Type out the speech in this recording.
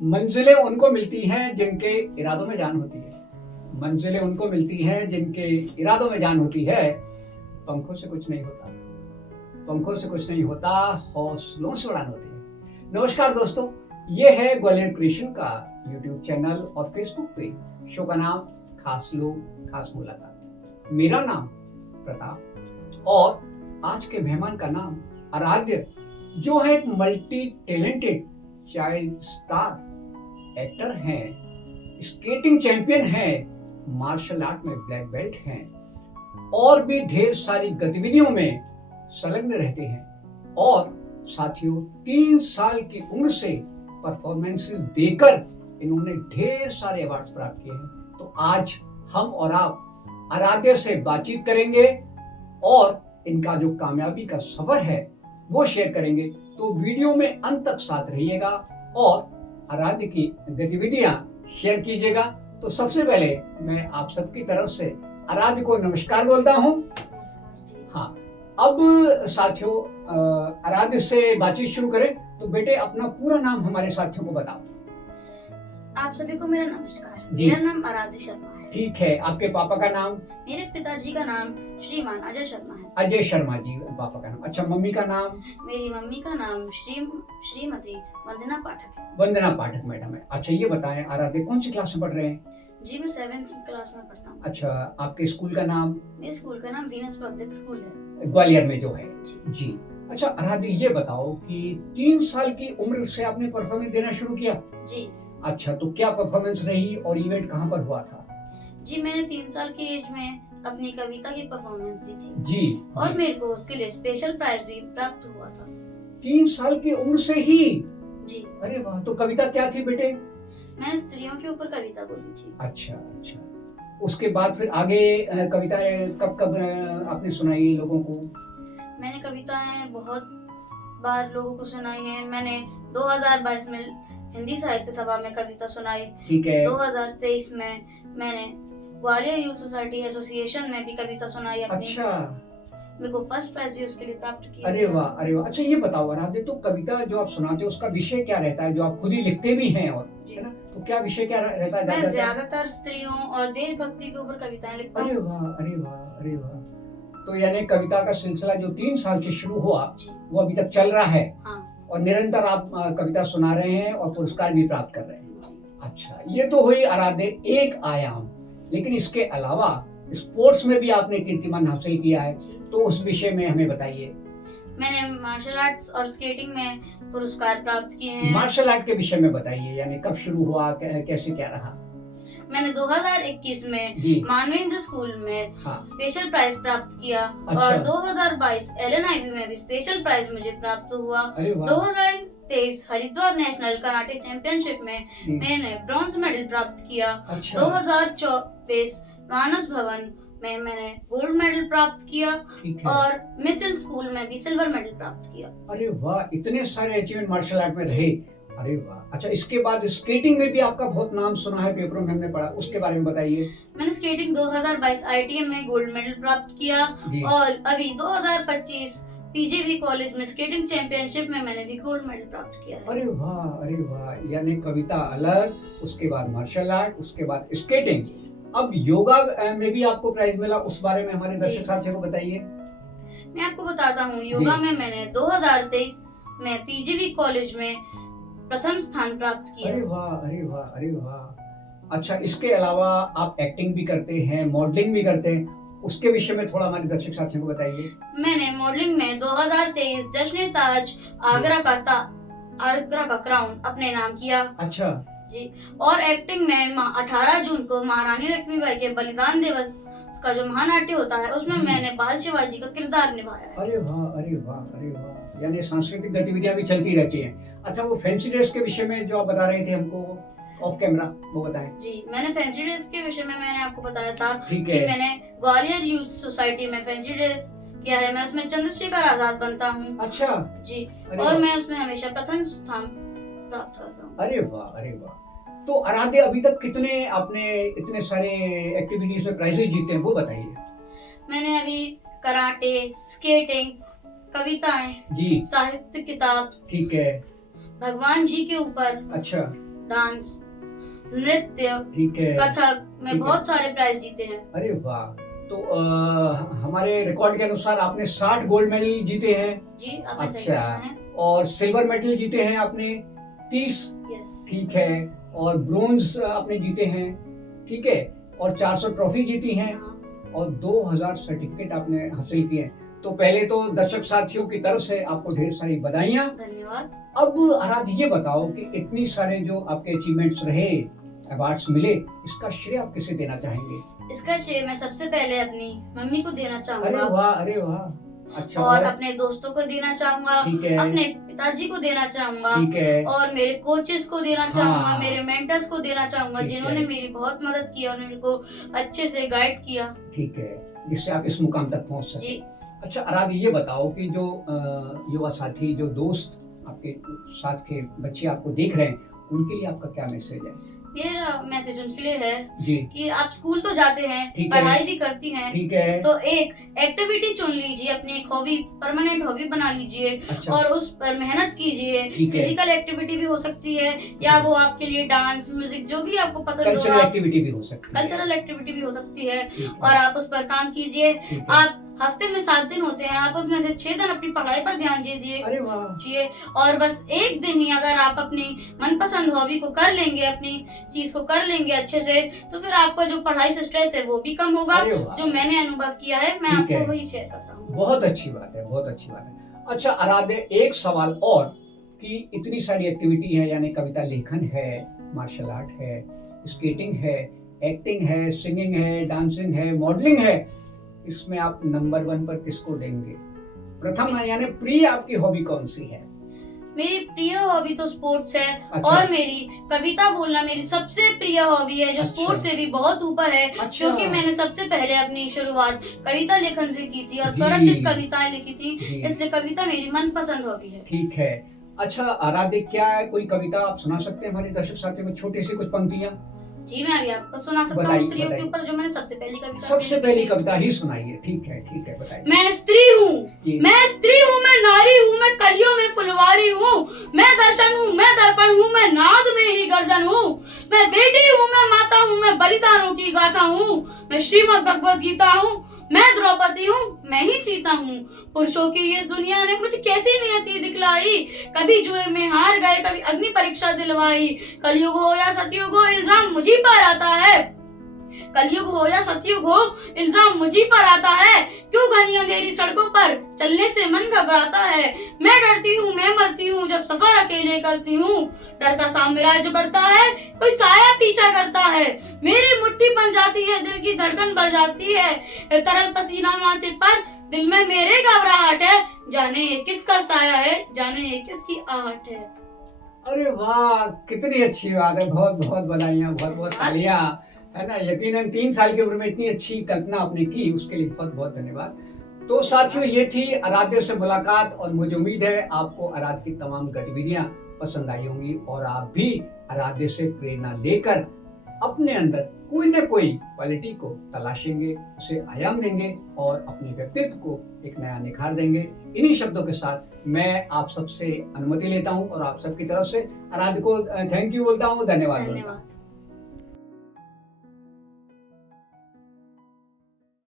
मंजिलें उनको मिलती हैं जिनके इरादों में जान होती है। मंजिलें उनको मिलती हैं जिनके इरादों में जान होती है। पंखों से कुछ नहीं होता, पंखों से कुछ नहीं होता, हौसलों से उड़ान होती है। नमस्कार दोस्तों, ये है ग्वालियर क्रिएशन का यूट्यूब चैनल और फेसबुक पेज। शो का नाम खास लोग खास मुलाकात। मेरा नाम प्रताप और आज के मेहमान का नाम आराध्य, जो है एक multi talented child star actor हैं, स्केटिंग चैंपियन हैं, मार्शल आर्ट में ब्लैक बेल्ट हैं और भी ढेर सारी गतिविधियों में संलग्न रहते हैं। और साथियों, 3 साल की उम्र से परफॉर्मेंसेस देकर इन्होंने ढेर सारे अवार्ड्स प्राप्त किए हैं। तो आज हम और आप आराध्य से बातचीत करेंगे और इनका जो कामयाबी का सफर है वो शेयर करेंगे। तो वीडियो में अंत तक साथ रहिएगा और आराध्य की गतिविधियां शेयर कीजिएगा। तो सबसे पहले मैं आप सबकी तरफ से आराध्य को नमस्कार बोलता हूं। हाँ, अब साथियों आराध्य से बातचीत शुरू करें। तो बेटे, अपना पूरा नाम हमारे साथियों को बताओ। आप सभी को मेरा नमस्कार। मेरा नाम आराध्य शर्मा है। ठीक है, आपके पापा का नाम? मेरे पिताजी का नाम श्रीमान अजय शर्मा है। अजय शर्मा जी पापा का नाम। अच्छा, मम्मी का नाम? मेरी मम्मी का नाम श्रीमती वंदना पाठक है। वंदना पाठक मैडम है। अच्छा, ये बताएं आराध्य कौन सी क्लास में पढ़ रहे हैं? जी, मैं 7th क्लास में पढ़ता हूँ। अच्छा, आपके स्कूल का नाम? मेरे स्कूल का नाम वीनस पब्लिक स्कूल है, ग्वालियर में जो है। जी। अच्छा आराध्य, ये बताओ कि 3 साल की उम्र से आपने परफॉर्मेंस देना शुरू किया? जी। अच्छा, तो क्या परफॉर्मेंस रही और इवेंट कहाँ पर हुआ था? जी, मैंने 3 साल की एज में अपनी कविता की परफॉर्मेंस दी थी। जी। और जी। मेरे को उसके लिए स्पेशल प्राइज भी प्राप्त हुआ था। 3 साल की उम्र से ही? जी। अरे वाह, तो कविता क्या थी बेटे? मैंने स्त्रियों के ऊपर कविता बोली थी। अच्छा अच्छा, उसके बाद फिर आगे कविताएं कब कब आपने सुनाई लोगों को? मैंने कविताएं बहुत बार लोगों को सुनाई है। मैंने 2022 में हिंदी साहित्य सभा में कविता सुनाई। ठीक है। 2023 में मैंने ग्वालियर यूथ सोसाइटी एसोसिएशन में भी कविता सुनाई अपनी। अच्छा, मेरे को फर्स्ट प्राइज भी उसके लिए प्राप्त किया। अरे वाह अरे वाह। अच्छा, ये बताओ आराध्य, तो कविता जो आप सुनाते हो उसका विषय क्या रहता है, जो आप खुद ही लिखते भी हैं? और है ना, तो क्या विषय क्या रहता है? मैं ज्यादातर स्त्रियों और देशभक्ति के ऊपर कविताएं लिखता हूँ। अरे वाह अरे वाह अरे वाह। तो यानी कविता का सिलसिला जो 3 साल से शुरू हुआ वो अभी तक चल रहा है। हाँ। और निरंतर आप कविता सुना रहे हैं और पुरस्कार भी प्राप्त कर रहे हैं। अच्छा, ये तो हुई आराध्य एक आयाम, लेकिन इसके अलावा स्पोर्ट्स में भी आपने कीर्तिमान हासिल किया है, तो उस विषय में हमें बताइए। मैंने मार्शल आर्ट्स और स्केटिंग में पुरस्कार प्राप्त किए हैं। मार्शल आर्ट के विषय में बताइए, यानी कब शुरू हुआ, कैसे क्या रहा? मैंने 2021 में मानवेंद्र स्कूल में स्पेशल प्राइज प्राप्त किया। अच्छा। और 2022 LNIB में भी स्पेशल प्राइज मुझे प्राप्त हुआ। 2023 हरिद्वार नेशनल कराटे चैंपियनशिप में मैंने ब्रॉन्ज मेडल प्राप्त किया। अच्छा। 2024 मानस भवन में मैंने गोल्ड मेडल प्राप्त किया। और मिसल स्कूल में भी सिल्वर मेडल प्राप्त किया। अरे वाह, इतने सारे अचीवमेंट मार्शल आर्ट में रहे। अरे वाह। अच्छा, इसके बाद स्केटिंग में भी आपका बहुत नाम सुना है, पेपरों में हमने पढ़ा, उसके बारे में बताइए। मैंने स्केटिंग 2022 ITM में गोल्ड मेडल प्राप्त किया। और अभी 2025 PJV कॉलेज में स्केटिंग चैंपियनशिप में मैंने भी गोल्ड मेडल प्राप्त किया है। अरे वाह, यानी कविता अलग, उसके बाद मार्शल आर्ट, उसके बाद स्केटिंग, अब योगा में भी आपको प्राइज मिला, उस बारे में हमारे दर्शक साथियों को बताइए। मैं आपको बताता हूँ, योगा में मैंने 2023 में PJV कॉलेज में प्रथम स्थान प्राप्त किया। अरे वाह अरे वाह अरे वाह। अच्छा, इसके अलावा आप एक्टिंग भी करते हैं, मॉडलिंग भी करते हैं, उसके विषय में थोड़ा हमारे दर्शक साथियों को बताइए। मैंने मॉडलिंग में 2023 जश्न ताज आगरा का क्राउन अपने नाम किया। अच्छा जी। और एक्टिंग में 18 जून को महारानी लक्ष्मीबाई के बलिदान दिवस का जो महानाट्य होता है उसमें मैंने बाल शिवाजी का किरदार निभाया है। अरे वाह अरे वाह अरे वाह, यानी सांस्कृतिक गतिविधियां भी चलती रहती हैं। अच्छा, वो फैंसी ड्रेस के विषय में जो आप बता रहे थे हमको ऑफ कैमरा, वो बताएं। जी, मैंने फैंसी ड्रेस के विषय में मैंने आपको बताया था कि मैंने ग्वालियर यूथ सोसाइटी में फैंसी ड्रेस किया है। मैं उसमें चंद्रशेखर आजाद बनता हूँ। अच्छा जी। और मैं उसमें हमेशा प्रथम स्थान प्राप्त करता हूँ। अरे वाह अरे वाह। तो आराध्य, अभी तक कितने आपने इतने सारे एक्टिविटीज में प्राइजेस जीते हैं, वो बताइए। मैंने अभी कराटे, स्केटिंग, कविताएं, जी, साहित्य किताब, ठीक है, भगवान जी के ऊपर, अच्छा, डांस, नृत्य, ठीक है, कथक में ठीक है। बहुत सारे प्राइज जीते हैं। अरे वाह। तो हमारे रिकॉर्ड के अनुसार आपने 60 गोल्ड मेडल जीते हैं। जी, आपने सही अच्छा। सुना है। और सिल्वर मेडल जीते हैं आपने 30, यस। ठीक है। और ब्रोंज आपने जीते हैं, ठीक है। और 400 ट्रॉफी जीती हैं हाँ, और 2000 सर्टिफिकेट आपने हासिल किए हैं। तो पहले तो दर्शक साथियों की तरफ से आपको ढेर सारी बधाइयाँ। धन्यवाद। अब आराध्य ये बताओ कि इतनी सारे जो आपके अचीवमेंट्स रहे, अवार्ड्स मिले, इसका श्रेय आप किसे देना चाहेंगे? इसका श्रेय मैं सबसे पहले अपनी मम्मी को देना अरे चाहूंगा वाह, अरे वाह। अच्छा, और अपने दोस्तों को देना चाहूंगा, ठीक है, अपने पिताजी को देना चाहूंगा ठीक है, और मेरे कोचेस को देना हाँ। चाहूंगा, मेरे मेंटर्स को देना चाहूंगा ठीक जिन्होंने है। मेरी बहुत मदद की और मेरे को अच्छे से गाइड किया। ठीक है, जिससे आप इस मुकाम तक पहुंच सके। जी, अच्छा आराध्य ये बताओ कि जो युवा साथी, जो दोस्त आपके साथ के बच्चे आपको देख रहे हैं, उनके लिए आपका क्या मैसेज है? मेरा मैसेज उनके लिए है जी, कि आप स्कूल तो जाते हैं, ठीक है। पढ़ाई भी करती हैं, ठीक है। तो एक एक्टिविटी चुन लीजिए, अपनी एक हॉबी, परमानेंट हॉबी बना लीजिए अच्छा, और उस पर मेहनत कीजिए। ठीक है। फिजिकल एक्टिविटी भी हो सकती है या वो आपके लिए डांस, म्यूजिक, जो भी आपको पसंद हो, कल्चरल एक्टिविटी भी हो सकती है। कल्चरल एक्टिविटी भी हो सकती है ठीक है, और आप उस पर काम कीजिए। ठीक है। आप हफ्ते में 7 दिन होते हैं, आप उसमें से 6 दिन अपनी पढ़ाई पर ध्यान दीजिए अरे वाह, जिए और बस एक दिन ही अगर आप अपनी मनपसंद हॉबी को कर लेंगे, अपनी चीज को कर लेंगे अच्छे से, तो फिर आपका जो पढ़ाई से स्ट्रेस है वो भी कम होगा। अरे वाह। जो मैंने अनुभव किया है मैं ठीक है। आपको वही शेयर कर रहा हूँ। बहुत अच्छी बात है, बहुत अच्छी बात है। अच्छा आराध्य, एक सवाल और कि इतनी सारी एक्टिविटी है, यानी कविता लेखन है, मार्शल आर्ट है, स्केटिंग है, एक्टिंग है, सिंगिंग है, डांसिंग है, मॉडलिंग है, इसमें आप नंबर 1 पर किसको देंगे? प्रथम है, यानी प्रिय आपकी हॉबी कौन सी है? मेरी प्रिय हॉबी तो स्पोर्ट्स है अच्छा। और मेरी कविता बोलना मेरी सबसे प्रिय हॉबी है, जो अच्छा। स्पोर्ट्स से भी बहुत ऊपर है। अच्छा। क्योंकि मैंने सबसे पहले अपनी शुरुआत कविता लेखन से की थी और जी। स्वरचित कविताएं लिखी थी, जी। इसलिए कविता मेरी मनपसंद हॉबी है। ठीक है। अच्छा आराध्य, क्या कोई कविता आप सुना सकते हैं हमारे दर्शक साथियों को, छोटी सी कुछ पंक्तियां? जी, मैं अभी आपको सुना सकता हूँ बताइए, स्त्रियों के बताइए। ऊपर जो मैंने सबसे पहली कविता सबसे लिखी पहली थी। कविता ही सुनाइए। ठीक है, ठीक है, बताइए। मैं स्त्री हूँ, ये- मैं स्त्री हूँ, मैं नारी हूँ, मैं कलियों में फुलवारी हूँ, मैं दर्शन हूँ, मैं दर्पण हूँ, मैं नाद में ही गर्जन हूँ, मैं बेटी हूँ, मैं माता हूँ, मैं बलिदानों की गाथा हूँ, मैं श्रीमद् भगवद गीता हूँ, मैं द्रौपदी हूँ, मैं ही सीता हूँ। पुरुषों की इस दुनिया ने मुझे कैसी नियति दिखलाई, कभी जुए में हार गए, कभी अग्नि परीक्षा दिलवाई, कलयुग हो या सतयुग हो इल्जाम मुझी पर आता है, कलयुग हो या सतयुग हो इल्जाम मुझी पर आता है, क्यों घनी अंधेरी सड़कों पर चलने से मन घबराता है, मैं डरती हूँ, मैं मरती हूँ जब सफर अकेले करती हूँ, डर का साम्राज्य बढ़ता है, कोई साया पीछा करता है, मेरी मुट्ठी बन जाती है, दिल की धड़कन बढ़ जाती है, तरल पसीना माथे पर, दिल में मेरे घबराहट है, जाने ये किसका साया है, जाने ये किसकी आहट है। अरे वाह, कितनी अच्छी बात है। बहुत बहुत बधाइयाँ, बहुत बहुत तालियां, है ना। यकीनन 3 साल की उम्र में इतनी अच्छी कल्पना आपने की, उसके लिए बहुत बहुत धन्यवाद। तो साथियों, ये थी आराध्य से मुलाकात और मुझे उम्मीद है आपको आराध्य की तमाम गतिविधियां पसंद आई होंगी और आप भी आराध्य से प्रेरणा लेकर अपने अंदर कोई न कोई क्वालिटी को तलाशेंगे, उसे आयाम देंगे और अपने व्यक्तित्व को एक नया निखार देंगे। इन्हीं शब्दों के साथ मैं आप सबसे अनुमति लेता हूं और आप सबकी तरफ से आराध्य को थैंक यू बोलता हूं, धन्यवाद बोलता हूं। धन्यवाद।